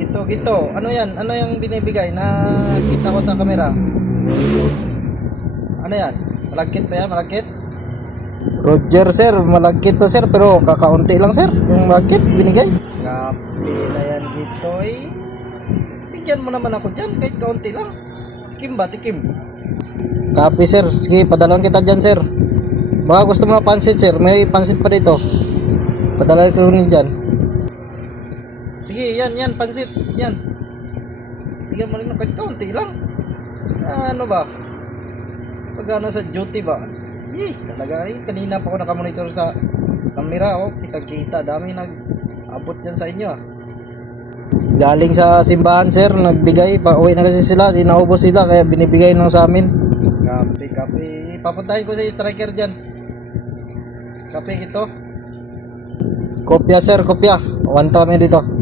Gito. Ano yan? Ano yung binibigay na kita ko sa camera? Ano yan? Malagkit ba yan? Malagkit? Roger sir, malagkit to sir, pero kakaunti lang sir yung malagkit binigay. Grabe na yan Gito eh. Bigyan mo naman ako dyan kahit kaunti lang. Tikim ba? Tikim. Copy sir. Sige, padalan kita dyan sir. Baka gusto mo na pansit sir. May pansit pa dito. Padalan ko rin dyan. Sige, yan, pansit. Yan. Bigyan mo rin ng kahit kaunti lang. Ano ba? Pagka nasa duty ba? Talaga kanina pa ako nakamonitor sa camera. Kita-kita. Dami nag-abot dyan sa inyo Galing sa simbahan sir. Nagbigay. Pauwi na kasi sila. Di naubos sila. Kaya binibigay lang sa amin. Kape. Papuntahin ko sa striker dyan. Kape Gito. Kopya sir, kopya. 1 kami dito.